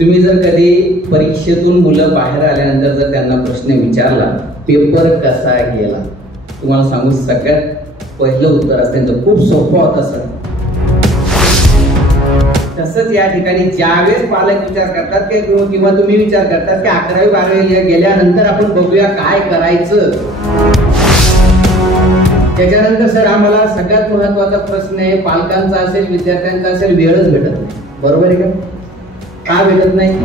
तुम्ही जर कधी परीक्षेतून मुलं बाहेर आल्यानंतर जर त्यांना प्रश्न विचारला पेपर कसा गेला, तुम्हाला सांगू सगळ्यात पहिलं उत्तर असतं त्यांचं खूप सोपं होतं सर. तसंच या ठिकाणी ज्यावेळेस पालक विचार करतात किंवा तुम्ही विचार करतात की 11वी 12वी गेल्यानंतर आपण बघूया काय करायचं, त्याच्यानंतर सर आम्हाला सगळ्यात महत्वाचा प्रश्न आहे पालकांचा असेल विद्यार्थ्यांचा असेल, वेळच भेटत नाही. बरोबर आहे का भेटत नाही?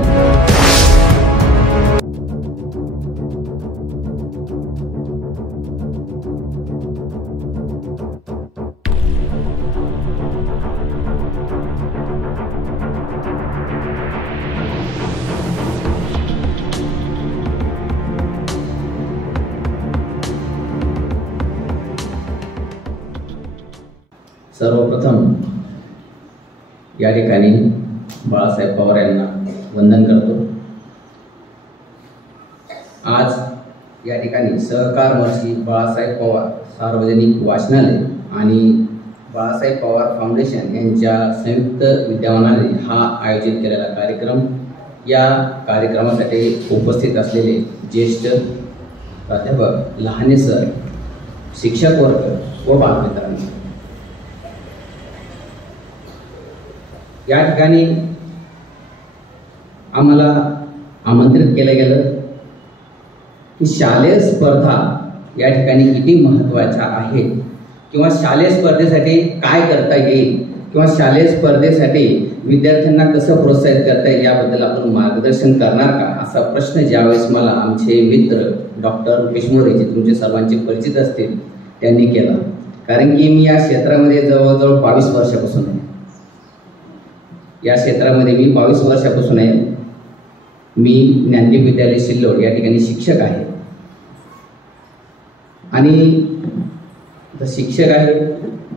सर्वप्रथम या ठिकाणी बाळासाहेब पवार यांना वंदन करतो. आज या ठिकाणी सहकार महर्षी बाळासाहेब पवार सार्वजनिक वाचनालय आणि बाळासाहेब पवार फाउंडेशन यांच्या संयुक्त विद्यमानाने हा आयोजित केलेला कार्यक्रम, या कार्यक्रमासाठी उपस्थित असलेले ज्येष्ठ प्राध्यापक, लहाने सर, शिक्षक वर्ग व बालमित्रांनो, या ठिकाणी आम्हाला आमंत्रित केलं गेलं की शालेय स्पर्धा या ठिकाणी किती महत्त्वाच्या आहेत किंवा शालेय स्पर्धेसाठी काय करता येईल किंवा शालेय स्पर्धेसाठी विद्यार्थ्यांना कसं प्रोत्साहित करता येईल याबद्दल आपण मार्गदर्शन करणार का, असा प्रश्न ज्यावेळेस मला आमचे मित्र डॉक्टर रुपेश मोरे, जे तुमचे सर्वांचे परिचित असतील, त्यांनी केला. कारण की मी या क्षेत्रामध्ये जवळजवळ 22 वर्षापासून आहे. या क्षेत्रामध्ये मी 22 वर्षापासून आहे. मी ज्ञानदीप विद्यालय सिल्लोड या ठिकाणी शिक्षक आहे आणि शिक्षक आहे,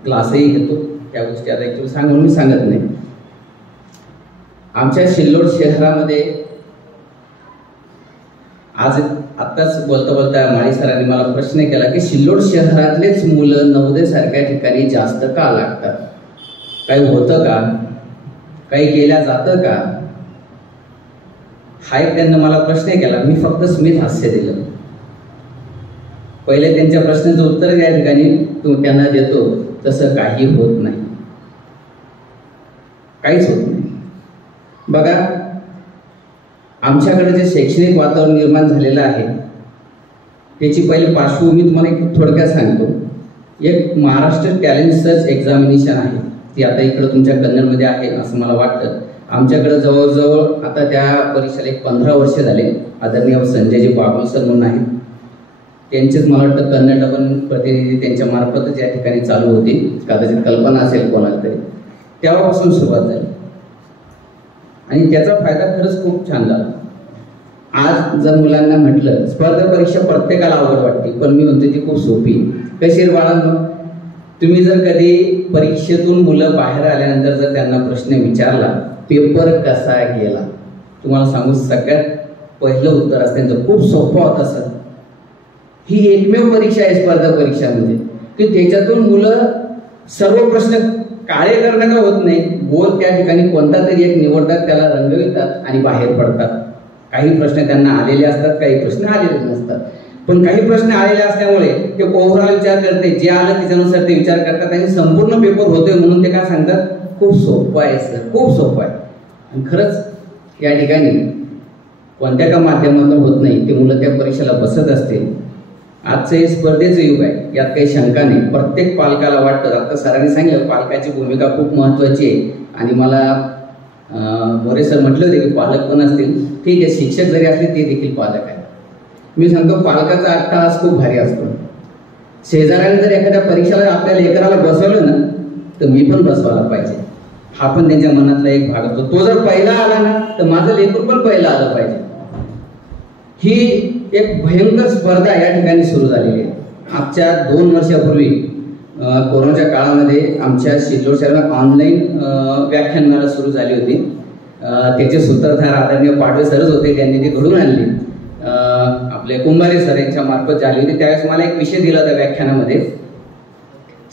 क्लासही घेतो. त्या गोष्टी आता ॲक्च्युली सांगून मी सांगत नाही. आमच्या सिल्लोड शहरामध्ये आज आत्ताच बोलता बोलता माळी सरांनी मला प्रश्न केला की सिल्लोड शहरातलेच मुलं नवोदय सारख्या ठिकाणी जास्त का लागतात, काही होतं का, काही केल्या जातं का, हा एक त्यांना मला प्रश्न केला. मी फक्त स्मित हास्य दिलं. पहिले त्यांच्या प्रश्नाचं उत्तर या ठिकाणी त्यांना देतो, तसं काही होत नाही, काहीच होत नाही. बघा, आमच्याकडे जे शैक्षणिक वातावरण निर्माण झालेलं आहे त्याची पहिली पार्श्वभूमी तुम्हाला एक थोडक्यात सांगतो. एक महाराष्ट्र टॅलेंट सर्च एक्झामिनेशन आहे, ती आता इकडं तुमच्या कन्नडमध्ये आहे असं मला वाटतं. आमच्याकडे जवळजवळ आता त्या परीक्षेला 15 वर्ष झाले. आदरणीय संजयजी बाबुल सर म्हणून आहेत, त्यांचेच मला वाटतं कन्नड पण प्रतिनिधी त्यांच्या मार्फतच या ठिकाणी चालू होती, कदाचित कल्पना असेल कोणाला तरी. तेव्हापासून सुरुवात झाली आणि त्याचा फायदा खरंच खूप छान झाला. आज जर मुलांना म्हटलं स्पर्धा परीक्षा प्रत्येकाला अवघड वाटते, पण मी म्हणतो ती खूप सोपी. कशी रे बाळांनो, तुम्ही जर कधी परीक्षेतून मुलं बाहेर आल्यानंतर जर त्यांना प्रश्न विचारला पेपर कसा गेला, तुम्हाला सांगू सगळ्यात पहिलं उत्तर असतं त्यांचं खूप सोपं होतं सर. ही एकमेव परीक्षा आहे स्पर्धा परीक्षामध्ये की त्याच्यातून मुलं सर्व प्रश्न काळे करणं का होत नाही, गोल त्या ठिकाणी कोणता तरी एक निवडतात, त्याला रंगवितात आणि बाहेर पडतात. काही प्रश्न त्यांना आलेले असतात, काही प्रश्न आलेले नसतात. पण काही प्रश्न आलेले असल्यामुळे ते ओव्हरऑल विचार करते, जे आलं त्याच्यानुसार ते विचार करतात आणि संपूर्ण पेपर होतोय म्हणून ते काय सांगतात, खूप सोपं आहे सर, खूप सोपं आहे. आणि खरंच या ठिकाणी कोणत्या का माध्यमातून होत नाही, ते मुलं त्या परीक्षेला बसत असतील. आजचं हे स्पर्धेचं युग आहे, यात काही शंका नाही. प्रत्येक पालकाला वाटतं, आता सरांनी सांगितलं पालकाची भूमिका खूप महत्त्वाची आहे. आणि मला मोरे सर म्हटले होते की पालक पण असतील, ठीक आहे, शिक्षक जरी असले ते देखील पालक आहे. मी सांगतो पालकाचा अट्टहास खूप भारी असतो. शेजाऱ्याने जर एखाद्या परीक्षेला आपल्या लेकराला बसवलं ना तर मी पण बसवायला पाहिजे, हा पण त्यांच्या मनातला एक भाग असतो. तो जर पहिला आला ना तर माझं लेकरू पण पहिला आलं पाहिजे. ही एक भयंकर स्पर्धा या ठिकाणी सुरू झालेली आहे. आजच्या 2 वर्षापूर्वी कोरोनाच्या काळामध्ये आमच्या सिल्लोड शहरात ऑनलाईन व्याख्यानमाला सुरू झाली होती. त्याचे सूत्रधार आदरणीय पाटवे सरच होते, त्यांनी ती घडून आणली. आपले कुंभारे सर यांच्या मार्फत झाली होती. त्यावेळेस मला एक विषय दिला होता व्याख्यानामध्ये,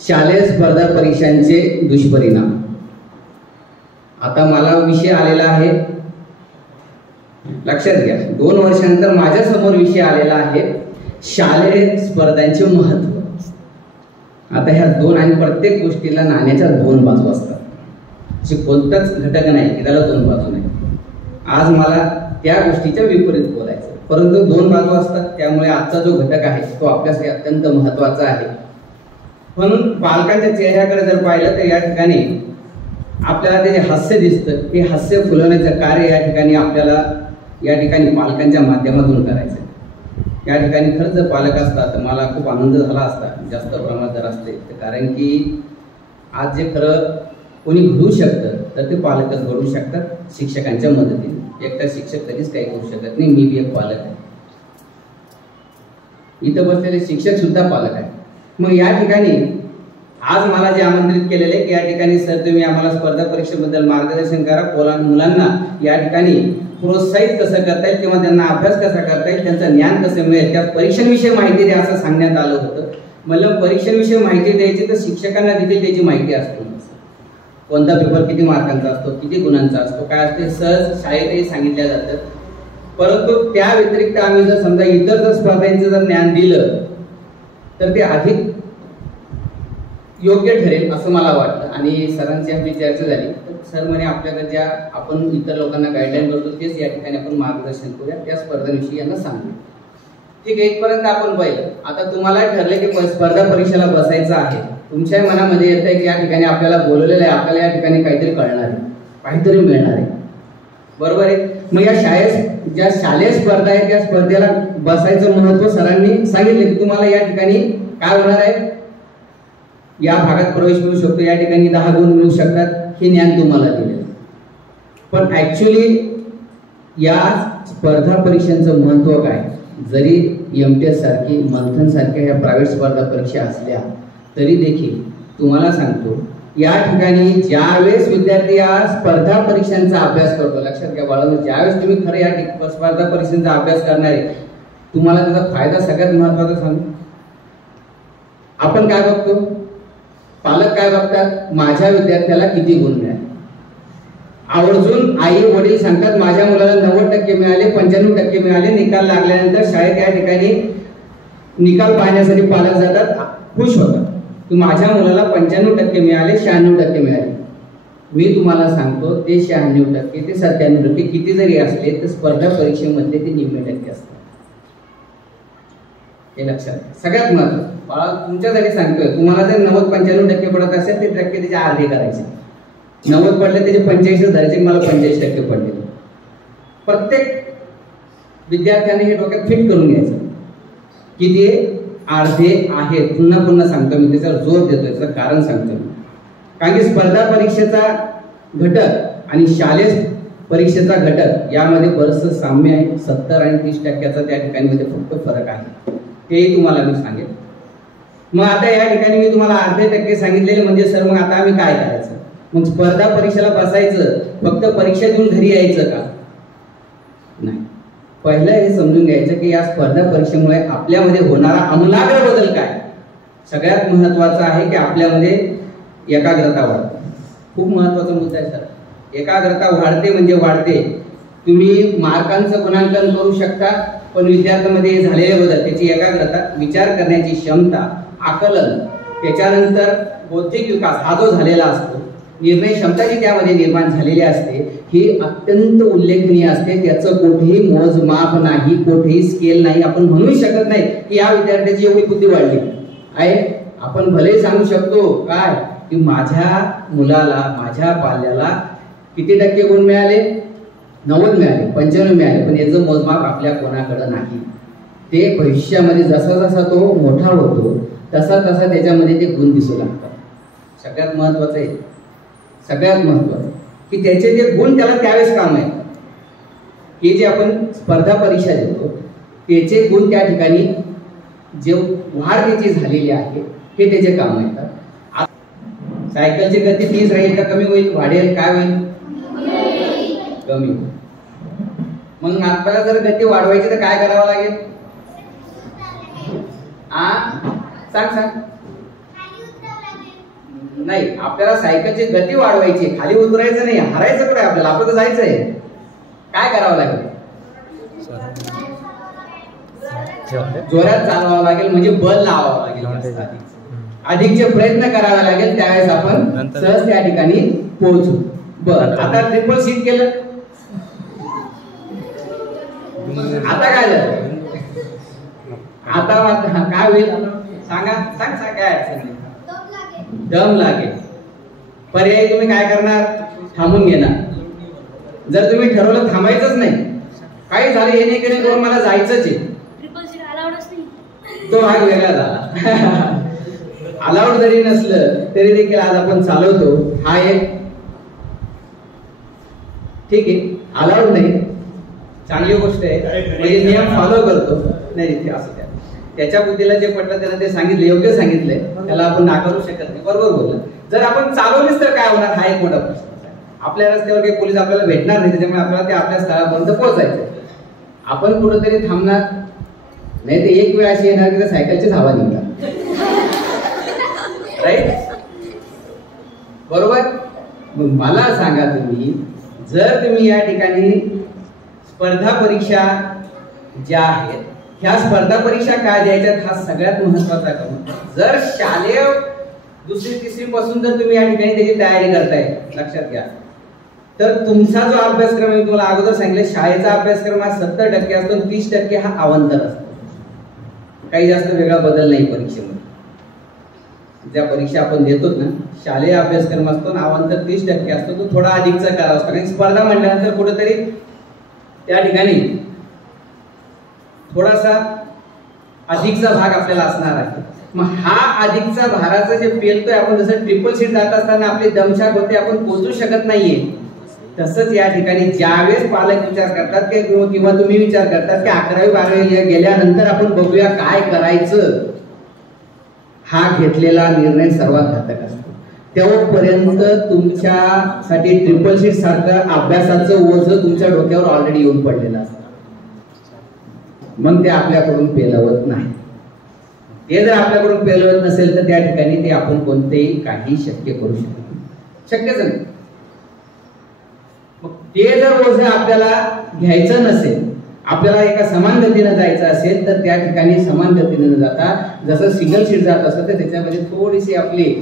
शालेय स्पर्धा परीक्षांचे दुष्परिणाम. आता मला विषय आलेला आहे लक्षात घ्या, 2 वर्षानंतर माझ्या समोर विषय आलेला आहे शालेय स्पर्धांचे महत्व. आता ह्या 2 आणि प्रत्येक गोष्टीला नाण्याच्या 2 बाजू असतात. असे कोणताच घटक नाही की त्याला 2 बाजू नाही. आज मला त्या गोष्टीच्या विपरीत बोलायचं, परंतु 2 बाजू असतात. त्यामुळे आजचा जो घटक आहे तो आपल्यासाठी अत्यंत महत्वाचा आहे. म्हणून पालकांच्या चेहऱ्याकडे जर पाहिलं तर या ठिकाणी आपल्याला ते जे हास्य दिसतं ते हास्य फुलवण्याचं कार्य या ठिकाणी आपल्याला या ठिकाणी पालकांच्या माध्यमातून करायचं. या ठिकाणी खरंच जर पालक असतात तर मला खूप आनंद झाला असता जास्त प्रमाणात जर असते तर, कारण की आज जे खरं कोणी घडू शकतं तर ते पालकच घडू शकतात शिक्षकांच्या मदतीने. एकटा शिक्षक कधीच काही करू शकत नाही. मी बी एक पालक आहे, इथं बसलेले शिक्षक सुद्धा पालक आहे. मग या ठिकाणी आज मला जे आमंत्रित केलेले की या ठिकाणी सर तुम्ही आम्हाला स्पर्धा परीक्षेबद्दल मार्गदर्शन करा, मुलांना या ठिकाणी प्रोत्साहित कसं करता येईल किंवा त्यांना अभ्यास कसा करता येईल, त्यांचं ज्ञान कसं मिळेल, त्या परीक्षांविषयी माहिती द्या असं सांगण्यात आलं होतं. मतलब परीक्षांविषयी माहिती द्यायची तर शिक्षकांना देखील त्याची माहिती असते. कोणता पेपर किती मार्कांचा असतो, किती गुणांचा असतो, काय असते सहज शाळेतही सांगितल्या जातं. परंतु त्या व्यतिरिक्त आम्ही जर समजा इतर जर स्पर्धांचं जर ज्ञान दिलं तर ते अधिक योग्य ठरेल असं मला वाटतं. आणि सरांची आपली चर्चा झाली तर सर म्हणे आपल्याकडे ज्या आपण इतर लोकांना गाईडलाईन करतो तेच या ठिकाणी आपण मार्गदर्शन करूया, त्या स्पर्धांविषयी यांना सांगू. ठीक आहे, इथपर्यंत आपण पाहिलं. आता तुम्हाला ठरलं की स्पर्धा परीक्षेला बसायचं आहे, तुमच्या मनामध्ये येत आहे की या ठिकाणी आपल्याला बोलवलेलं आहे, आपल्याला या ठिकाणी काहीतरी कळणार आहे, काहीतरी मिळणार आहे, बरोबर आहे. मग या ज्या शालेय स्पर्धा आहे त्या स्पर्धेला बसायचं महत्व सरांनी सांगितले की तुम्हाला या ठिकाणी काय होणार आहे, या भागात प्रवेश मिळू शकतो, या ठिकाणी 10 गुण मिळू शकतात, हे ज्ञान तुम्हाला दिले. पण ऍक्च्युली या स्पर्धा परीक्षांचं महत्व काय, जरी MTS सारखी मंथन सारख्या या प्रायव्हेट स्पर्धा परीक्षा असल्या तरी देखील तुम्हाला सांगतो या ठिकाणी ज्यावेळेस विद्यार्थी या स्पर्धा परीक्षांचा अभ्यास करतो, लक्षात घ्या बाळांनो, ज्यावेळेस तुम्ही खरं या स्पर्धा परीक्षांचा अभ्यास करणार आहे तुम्हाला त्याचा फायदा सगळ्यात महत्वाचा सांगू. आपण काय बघतो, पालक काय बघतात, माझ्या विद्यार्थ्याला किती गुण मिळाले. आवर्जून आई वडील सांगतात माझ्या मुलाला 90% मिळाले, 95% मिळाले. निकाल लागल्यानंतर शाळेत या ठिकाणी निकाल पाहण्यासाठी पालक जातात, खुश होतात की माझ्या मुलाला 95% मिळाले, 96% मिळाले. मी तुम्हाला सांगतो ते 96% ते 97% किती जरी असले तर स्पर्धा परीक्षेमध्ये ते 90% असतात. हे लक्षात, सगळ्यात महत्त्वाचं बाळा तुमच्यासाठी सांगतोय, तुम्हाला जर 90-95% पडत असेल ते टक्के त्याचे अर्धे करायचे. 90 पडले त्याचे 85 धरायचे, मला 85% पडले. प्रत्येक विद्यार्थ्याने हे डोक्यात फिट करून घ्यायचं की ते अर्धे आहेत. पुन्हा पुन्हा सांगतो मी, त्याच्यावर जोर देतोय, त्याचं कारण सांगतो मी. कारण की स्पर्धा परीक्षेचा घटक आणि शालेय परीक्षेचा घटक यामध्ये बरंचसं साम्य आहे. 70 आणि 30% त्या ठिकाणी मध्ये फक्त फरक आहे, तेही तुम्हाला मी सांगेन. मग आता या ठिकाणी मी तुम्हाला अर्धे टक्के सांगितलेले म्हणजे सर मग आता आम्ही काय करायचं, मग स्पर्धा परीक्षेला बसायचं फक्त परीक्षा देऊन घरी यायचं का, नाही. पहिलं हे समजून घ्यायचं की या स्पर्धा परीक्षेमुळे आपल्यामध्ये होणारा आमूलाग्र बदल काय. सगळ्यात महत्वाचं आहे की आपल्यामध्ये एकाग्रता वाढते. खूप महत्वाचा मुद्दा आहे सर. एकाग्रता वाढते म्हणजे वाढते. तुम्ही मार्कांचं गुणांकन करू शकता पण विद्यार्थ्यांमध्ये झालेले बदल, त्याची एकाग्रता, विचार करण्याची क्षमता, आकलन, त्याच्यानंतर बौद्धिक विकास हा जो झालेला असतो, निर्णय क्षमता जी त्यामध्ये निर्माण झालेली असते ही अत्यंत उल्लेखनीय असते. त्याचं कुठेही मोजमाप नाही, कुठेही स्केल नाही. आपण म्हणू शकत नाही की या विद्यार्थ्याची एवढी बुद्धी वाढली आहे. आपण भले सांगू शकतो काय की माझ्या मुलाला, माझ्या पाल्याला किती टक्के गुण मिळाले, 90 मिळाले, 95 मिळाले, पण याचं मोजमाप आपल्या कोणाकडे नाही. ते भविष्यामध्ये जसा जसा तो मोठा होतो तसा तसा त्याच्यामध्ये ते गुण दिसू लागतात. सगळ्यात महत्वाचं आहे, सगळ्यात महत्वाचं की त्याचे जे गुण त्याला त्यावेळेस काम आहे. हे जे आपण स्पर्धा परीक्षा देतो त्याचे गुण त्या ठिकाणी जे वाढ त्याची झालेली आहे हे त्याचे काम येतात. सायकलची गती 30 राहील का कमी होईल, वाढेल, काय होईल, कमी होईल. मग आपल्याला जर गती वाढवायची तर काय करावं लागेल, सांग नाही. आपल्याला सायकलची गती वाढवायची, खाली उतरायचं नाही, हरायचं कुठे आपल्याला, आपल्याला जायचंय. काय करावं लागेल, जोरात चालवावं लागेल, म्हणजे बल लावावं लागेल, अधिकचे प्रयत्न करावे लागेल, त्यावेळेस आपण सहज त्या ठिकाणी पोहोचू. बरं, आता ट्रिपल सीट केलं, आता काय झालं? आता काय होईल सांगा, सांग काय अडचण नाही. दम लागेल. पर्यायी तुम्ही काय करणार? थांबून घेणार. जर तुम्ही ठरवलं थांबायचंच नाही, काही झालं येणे केले करून मला जायचंच आहे, तो भाग वेगळा झाला. अलाउड जरी नसलं तरी देखील आज आपण चालवतो, हा एक ठीक आहे, अलाउड नाही, चांगली गोष्ट आहे, म्हणजे नियम फॉलो करतो नाही, असं त्याच्या बुद्धीला जे पटलं त्याला ते सांगितलं, योग्य सांगितलंय, त्याला आपण नाकारू शकत नाही, बरोबर बोललं. जर आपण चालवलीच तर काय होणार, हा एक मोठा प्रश्न आहे. आपल्या रस्त्यावर काही पोलीस आपल्याला भेटणार नाही, त्याच्यामुळे आपल्याला ते आपल्या स्थळापर्यंत पोहोचायचं. आपण कुठेतरी थांबणार नाही, तर एक वेळ अशी येणार की त्या सायकलचीच हवा निघणार, राईट? बरोबर. मग मला सांगा तुम्ही, जर तुम्ही या ठिकाणी स्पर्धा परीक्षा ज्या आहेत, ह्या स्पर्धा परीक्षा काय द्यायच्यात हा सगळ्यात महत्वाचा काम. जर शालेय दुसरी तिसरी पासून जर तुम्ही या ठिकाणी त्याची तयारी करताय, लक्षात घ्या, तर तुमचा जो अभ्यासक्रम आहे, तुम्हाला अगोदर सांगितलं, शाळेचा अभ्यासक्रम हा 70% असतो, 30% हा अवांतर असतो. काही जास्त वेगळा बदल नाही परीक्षेमध्ये. ज्या परीक्षा आपण देतो ना, शालेय अभ्यासक्रम असतो ना, अवांतर 30% असतो, तो थोडा अधिकचा करावा असतो. कारण स्पर्धा म्हणल्यानंतर कुठेतरी त्या ठिकाणी थोडासा अधिकचा भाग आपल्याला असणार आहे. मग हा अधिकचा भाराचं जे पेलतोय आपण, जसं ट्रिपल सीट जात असताना आपली दमछाक होते, आपण पोहोचू शकत नाहीये, तसंच या ठिकाणी ज्यावेळेस पालक विचार करतात किंवा तुम्ही विचार करतात की 11वी 12वी गेल्यानंतर आपण बघूया काय करायचं, हा घेतलेला निर्णय सर्वात घातक असतो. तेव्हापर्यंत तुमच्यासाठी ट्रिपल सीट सारखं अभ्यासाचं ओझं तुमच्या डोक्यावर ऑलरेडी येऊन पडलेलं असतं. मग ते आपल्याकडून पेलवत नाही. ते जर आपल्याकडून पेलवत नसेल तर त्या ठिकाणी ते आपण कोणतेही काही शक्य करू शकत नाही, शक्यच नाही. मग ते जर ओझं आपल्याला घ्यायचं नसेल, आपल्याला एका समान गतीने जायचं असेल, तर त्या ठिकाणी समान गतीने न जाता, जसं सिंगल सीट जात असतं तर त्याच्यामध्ये थोडीशी आपली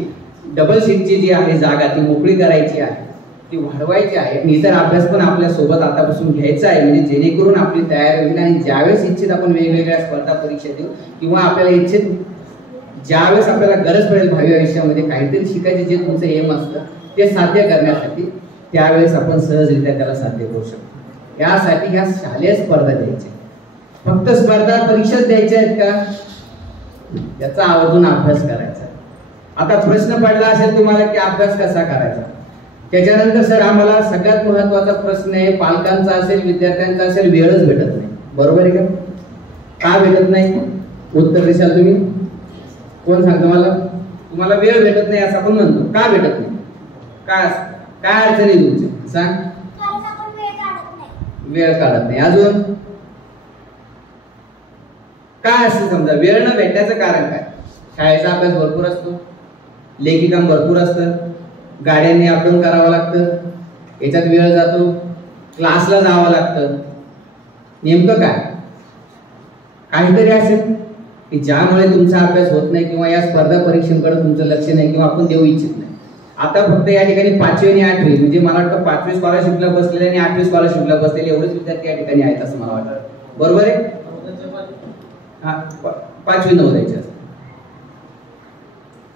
डबल सीटची जी आहे जागा ती मोकळी करायची आहे, ती वाढवायची आहे. इतर अभ्यास पण आपल्या सोबत आतापासून घ्यायचा आहे, म्हणजे जेणेकरून आपली तयारी होईल. आणि ज्यावेळेस इच्छित आपण वेगवेगळ्या स्पर्धा परीक्षा देऊ, किंवा आपल्याला इच्छित ज्यावेळेस आपल्याला गरज पडेल भावी आयुष्यामध्ये काहीतरी शिकायचे, जे तुमचं एम असतं ते साध्य करण्यासाठी, त्यावेळेस आपण सहजरित्या त्याला साध्य करू शकतो. यासाठी ह्या शालेय स्पर्धा द्यायच्या. फक्त स्पर्धा परीक्षाच द्यायच्या आहेत का? याचा आवर्जून अभ्यास करायचा. आता प्रश्न पडला असेल तुम्हाला की अभ्यास कसा करायचा, त्याच्यानंतर सर आम्हाला सगळ्यात महत्वाचा प्रश्न आहे, पालकांचा असेल विद्यार्थ्यांचा असेल, वेळच भेटत नाही. बरोबर आहे का? का भेटत नाही? उत्तर देशाल तुम्ही? कोण सांगतो मला? तुम्हाला वेळ भेटत नाही असं आपण म्हणतो. का भेटत नाही? काय अडचण आहे तुमची? सांग. वेळ काढत नाही. अजून काय असतं? समजा वेळ न भेटण्याचं कारण काय? शाळेचा अभ्यास भरपूर असतो, लेखी काम भरपूर असतं, गाड्यांनी अपडाऊन करावं लागतं, याच्यात वेळ जातो, क्लासला जावं लागतं. नेमकं काय? काहीतरी असेल की ज्यामुळे तुमचा अभ्यास होत नाही, किंवा या स्पर्धा परीक्षेकडे तुमचं लक्ष नाही, किंवा आपण देऊ इच्छित नाही. आता फक्त या ठिकाणी 5वी आणि 8वी, म्हणजे मला वाटतं 5वी स्कॉलरशिपला बसलेले आणि 8वी स्कॉलरशिपला बसलेले एवढेच विद्यार्थी या ठिकाणी आहेत असं मला वाटतं. बरोबर आहे? हा, 5वी नवोदयचे असतात.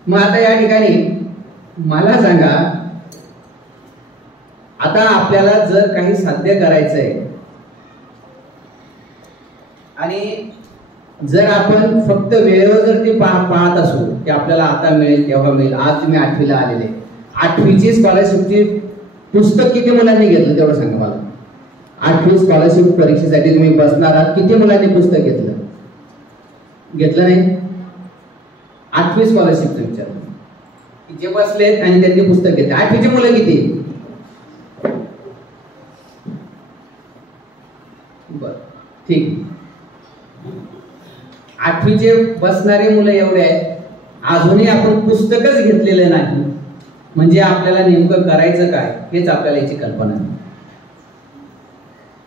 मग आता या ठिकाणी मला सांगा, आता आपल्याला जर काही साध्य करायचंय आणि जर आपण फक्त वेळेवर जर ते पाहत असू की आपल्याला आता मिळेल तेव्हा मिळेल, आज तुम्ही 8वीला आलेले, 8वीची स्कॉलरशिपची पुस्तक किती मुलांनी घेतलं तेवढं सांगा मला. 8वी स्कॉलरशिप परीक्षेसाठी तुम्ही बसणार आहात, किती मुलांनी पुस्तक घेतलं? नाही. 8वी स्कॉलरशिपचं विचार जे बसलेत आणि त्यांनी पुस्तक घेतलं, 8वीची मुलं किती? बर, ठीक. 8वीचे बसणारे मुलं एवढे आहेत, अजूनही आपण पुस्तकच घेतलेलं नाही, म्हणजे आपल्याला नेमकं करायचं काय हेच आपल्याला याची कल्पना नाही.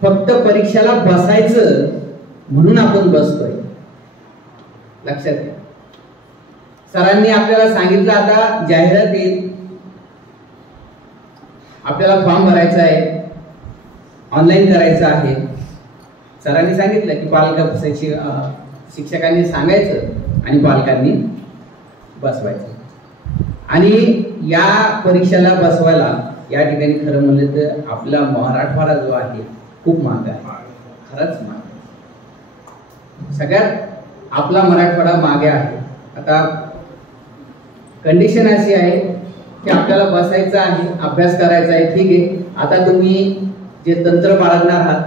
फक्त परीक्षेला बसायचं म्हणून आपण बसतोय, लक्षात घ्या. सरांनी आपल्याला सांगितलं आता जाहिरात येईल, आपल्याला फॉर्म भरायचा आहे, ऑनलाईन करायचं आहे. सरांनी सांगितलं की शिक्षकांनी सांगायचं आणि पालकांनी बसवायचं. आणि या परीक्षेला बसवायला या ठिकाणी खरं म्हणलं तर आपला मराठवाडा जो आहे खूप महाग आहे, खरंच महाग आहे. सगळ्यात आपला मराठवाडा मागे आहे. आता कंडिशन अशी आहे की आपल्याला बसायचं आहे, अभ्यास करायचा आहे, ठीक आहे. आता तुम्ही जे तंत्र बाळगणार आहात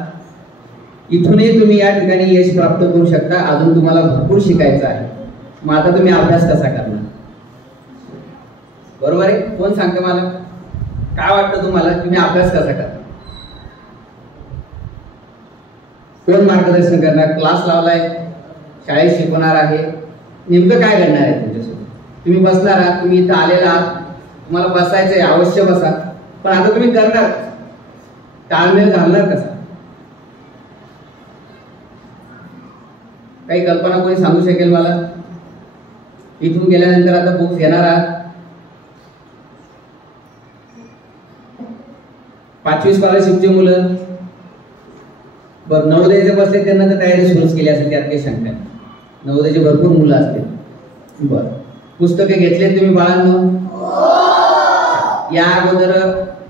इथूनही तुम्ही या ठिकाणी यश प्राप्त करू शकता. अजून तुम्हाला भरपूर शिकायचं आहे. मग आता तुम्ही अभ्यास कसा करणार, बरोबर आहे? कोण सांगतं मला, काय वाटतं तुम्हाला तुम्ही अभ्यास कसा करणार? कोण मार्गदर्शन करणार? क्लास लावलाय, शाळेत शिकवणार आहे, नेमकं काय करणार आहे तुमच्यासोबत? तुम्ही बसणार आहात, तुम्ही इथं आलेला आहात, तुम्हाला बसायचंय, अवश्य बसा. पण आता तुम्ही करणार, ताळमेळ घालणार कसा? काही कल्पना कोणी सांगू शकेल मला? इथून गेल्यानंतर आता बुक्स घेणार आहात, 5वी स्कॉलरशिपचे मुलं बरं, नवोदयचे बसले त्यांना तर तयारी सुरूच केली असेल, त्यात काही शंका नाही. नवोदयचे भरपूर मुलं असतील. बरं, पुस्तके घेतले तुम्ही बाळांनो? या अगोदर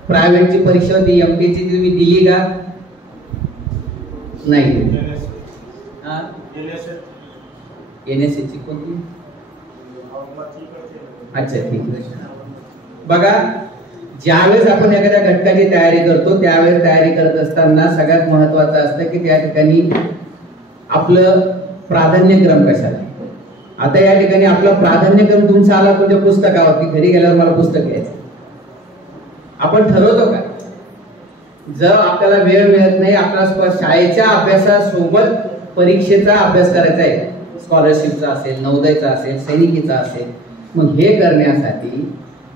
प्रायव्हेटची परीक्षा होती, MPची तुम्ही दिली का? नाही. NSSची कोणती? अच्छा, ठीक आहे. बघा, ज्यावेळेस आपण एखाद्या घटकाची तयारी करतो त्यावेळेस तयारी करत असताना सगळ्यात महत्वाचं असतं की त्या ठिकाणी आपलं प्राधान्यक्रम कशाला. आता या ठिकाणी आपला प्राधान्यक्रम तुमचा आला तुमच्या पुस्तकावर की घरी गेल्यावर मला पुस्तक घ्यायचं, आपण ठरवतो का? जर आपल्याला वेळ मिळत नाही, आपल्याला शाळेच्या अभ्यासासोबत परीक्षेचा अभ्यास करायचा आहे, स्कॉलरशिपचा असेल, नवोदयचा असेल, सैनिकीचा असेल, मग हे करण्यासाठी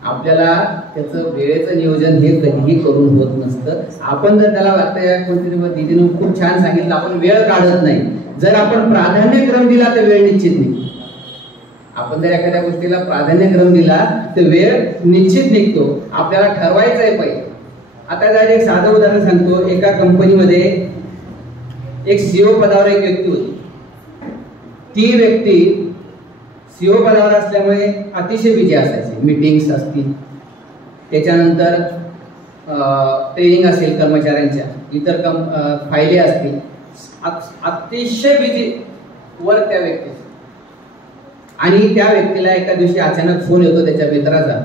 आपल्याला त्याचं वेळेचं नियोजन हे कधीही करून होत नसतं. आपण जर त्याला वाटतं कोणतरी दीदीनं खूप छान सांगितलं, आपण वेळ काढत नाही. जर आपण प्राधान्यक्रम दिला तर वेळ निश्चित निघतो. आपण जर एखाद्या गोष्टीला प्राधान्यक्रम दिला तर वेळ निश्चित निघतो. आपल्याला ठरवायचं आहे पहिले. आता जर एक साधं उदाहरण सांगतो. एका कंपनीमध्ये एक CEO पदावर एक व्यक्ती होती. ती व्यक्ती CEO पदावर असल्यामुळे अतिशय बिझी असायची. मीटिंग्स असतील, त्याच्यानंतर ट्रेनिंग असेल कर्मचाऱ्यांच्या, इतर फायले असतील, अतिशय बिझी वर्क त्या व्यक्तीचं. आणि त्या व्यक्तीला एका दिवशी अचानक फोन येतो त्याच्या मित्राचा.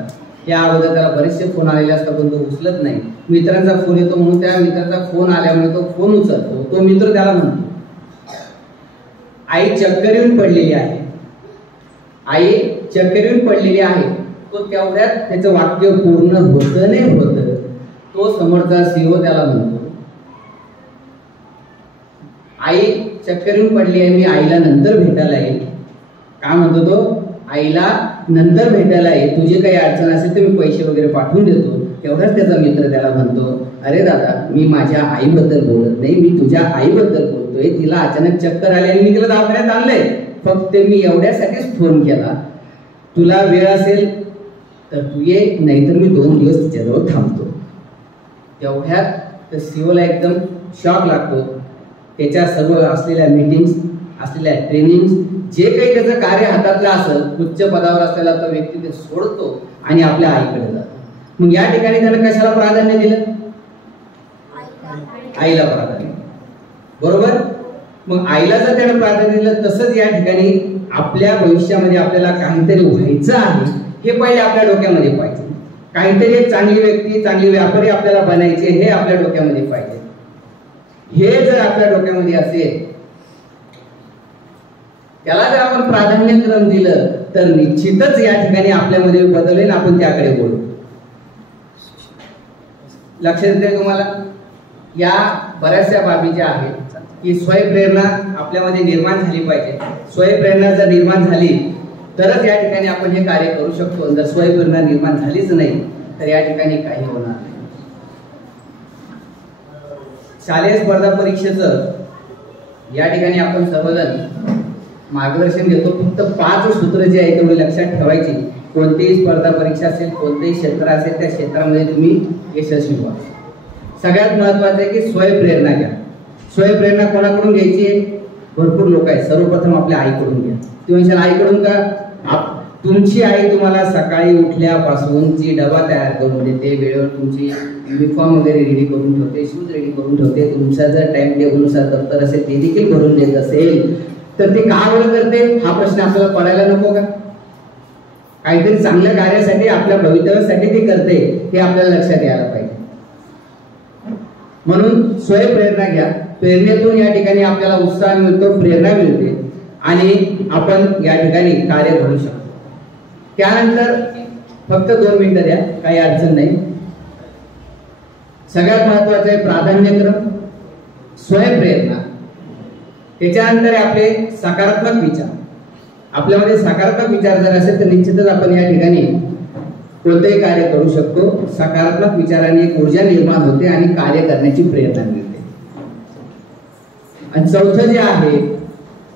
या अगोदर त्याला बरेचसे फोन आलेले असतात पण तो उचलत नाही. मित्राचा फोन येतो म्हणून त्या मित्राचा फोन आल्यामुळे तो फोन उचलतो. तो मित्र त्याला म्हणतो, आई चक्कर येऊन पडलेली आहे, आई चक्कर येऊन पडलेली आहे. तो तेवढ्यात त्याचं वाक्य पूर्ण होतं नाही होतं, तो समोरचा CEO त्याला म्हणतो, आई चक्कर येऊन पडली आहे, मी आईला नंतर भेटायला येईल. काय म्हणतो तो? आईला नंतर भेटायला येईल, तुझी काही अडचण असेल तर मी पैसे वगैरे पाठवून देतो. तेवढाच त्याचा मित्र त्याला म्हणतो, अरे दादा, मी माझ्या आईबद्दल बोलत नाही, मी तुझ्या आईबद्दल बोलतोय. तिला अचानक चक्कर आली आणि मी तिला दवाखान्यात आणलंय. फक्त मी एवढ्यासाठीच फोन केला, तुला वेळ असेल तर तू ये, नाहीतर मी 2 दिवस तिच्याजवळ थांबतो. तेवढ्यात तर CEOला एकदम शॉक लागतो. त्याच्या सर्व असलेल्या मीटिंग्स, असलेल्या ट्रेनिंग, जे काही त्याचं कार्य हातातलं असेल, उच्च पदावर असलेला तो व्यक्ती ते सोडतो आणि आपल्या आईकडे जातो. मग या ठिकाणी त्यानं कशाला प्राधान्य दिलं? आईला प्राधान्य, बरोबर? मग आईला जर त्यानं प्राधान्य दिलं, तसंच या ठिकाणी आपल्या भविष्यामध्ये आपल्याला काहीतरी व्हायचं आहे हे पहिले आपल्या डोक्यामध्ये पाहिजे. काहीतरी एक चांगली व्यक्ती, चांगली व्यापारी आपल्याला बनायचे हे आपल्या डोक्यामध्ये पाहिजे. हे जर आपल्या डोक्यामध्ये असेल, त्याला जर आपण प्राधान्यक्रम दिलं तर निश्चितच या ठिकाणी आपल्यामध्ये बदल होईल. आपण त्याकडे बोलू. लक्षात येते तुम्हाला? या बऱ्याचशा बाबी ज्या आहेत की स्वयंप्रेरणा आपल्यामध्ये निर्माण झाली पाहिजे. स्वयंप्रेरणा जर निर्माण झाली तरच या ठिकाणी आपण हे कार्य करू शकतो. जर स्वयंप्रेरणा निर्माण झालीच नाही तर या ठिकाणी काही होणार नाही. शालेय स्पर्धा परीक्षेचं या ठिकाणी आपण सर्वजण मार्गदर्शन घेतो. फक्त 5 सूत्र जे आहे तेवढे लक्षात ठेवायची. कोणतीही स्पर्धा परीक्षा असेल, कोणतेही क्षेत्र असेल, त्या क्षेत्रामध्ये तुम्ही यशस्वी व्हा. सगळ्यात महत्त्वाचं आहे की स्वयंप्रेरणा घ्या. स्वयंप्रेरणा कोणाकडून घ्यायची आहे? भरपूर लोक आहेत. सर्वप्रथम आपल्या आईकडून घ्या. तुम्ही म्हणशाल आईकडून का? तुमची आई तुम्हाला सकाळी उठल्यापासून जी डबा तयार करून देते, वेळेवर तुमची युनिफॉर्म वगैरे रेडी करून ठेवते, शूज रेडी करून ठेवते, तुमचा जर टाइम टेबलनुसार दप्तर असेल ते देखील भरून देत असेल, तर ते का बरं करते हा प्रश्न आपल्याला पडायला नको का? काहीतरी चांगल्या कार्यासाठी, आपल्या भवितव्यासाठी ते करते हे आपल्याला लक्षात यायला पाहिजे. म्हणून स्वयंप्रेरणा घ्या. प्रेरणेतून या ठिकाणी आपल्याला उत्साह मिळतो, प्रेरणा मिळते आणि आपण या ठिकाणी कार्य करू शकतो. त्यानंतर फक्त 2 मिनिटं द्या, काही अडचण नाही. सगळ्यात महत्वाचं आहे प्राधान्यक्रम, स्वयंप्रेरणा. त्याच्यानंतर आपले सकारात्मक विचार. आपल्यामध्ये सकारात्मक विचार जर असेल तर निश्चितच आपण या ठिकाणी कोणतेही कार्य करू शकतो. सकारात्मक विचाराने एक ऊर्जा निर्माण होते आणि कार्य करण्याची प्रेरणा मिळते. आणि चौथं जे आहे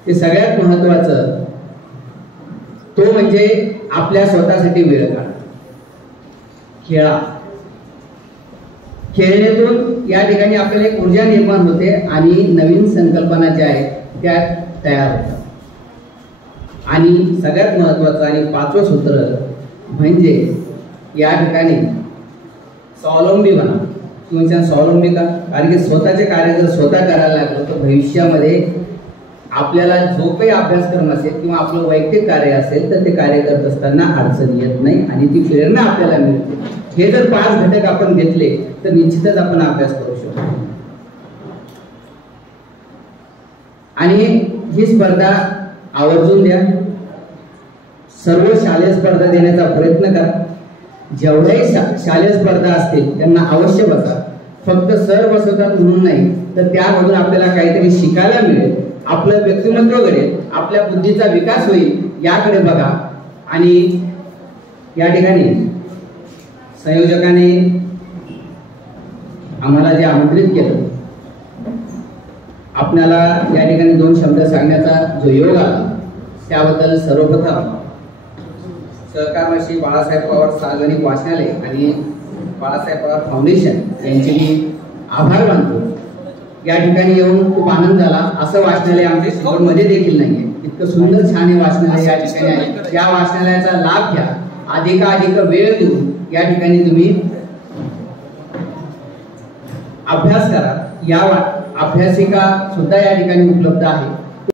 ते सगळ्यात महत्वाचं, तो म्हणजे आपल्या स्वतःसाठी वेळ काढा. खेळा. खेळण्यातून या ठिकाणी आपल्याला एक ऊर्जा निर्माण होते आणि नवीन संकल्पना ज्या आहेत त्या तयार होतात. आणि सगळ्यात महत्वाचं आणि 5वं सूत्र म्हणजे या ठिकाणी स्वावलंबी बना. तुम्ही स्वावलंबी का? कारण की स्वतःचे कार्य जर स्वतः करायला लागलो तर भविष्यामध्ये आपल्याला जो काही अभ्यासक्रम असेल किंवा आपलं वैयक्तिक कार्य असेल तर ते कार्य करत असताना अडचण येत नाही आणि ती प्रेरणा आपल्याला मिळते. हे जर 5 घटक आपण घेतले तर निश्चितच आपण अभ्यास करू शकतो. आणि ही स्पर्धा आवर्जून द्या. सर्व शालेय स्पर्धा देण्याचा प्रयत्न करा. जेवढ्याही शालेय स्पर्धा असतील त्यांना अवश्य बसा. फक्त सर बसवतात म्हणून नाही, तर त्यामधून आपल्याला काहीतरी शिकायला मिळेल, आपलं व्यक्तिमत्व घडेल, आपल्या बुद्धीचा विकास होईल याकडे बघा. आणि या ठिकाणी संयोजकाने आम्हाला जे आमंत्रित केलं, आपल्याला या ठिकाणी 2 शब्द सांगण्याचा जो योग आला त्याबद्दल सर्वप्रथम सहकार श्री बाळासाहेब पवार सार्वजनिक वाचनालय आणि बाळासाहेब पवार फाउंडेशन यांचे मी आभार मानतो. या ठिकाणी येऊन खूप आनंद झाला. असं वाचनालय आमच्या सिल्लोडमध्ये देखील नाहीये. इतकं सुंदर छान हे वाचनालय या ठिकाणी आहे. या वाचनालयाचा लाभ घ्या. अधिकाधिक वेळ देऊन या ठिकाणी तुम्ही अभ्यास करा. या अभ्यासिका सुद्धा या ठिकाणी उपलब्ध आहे.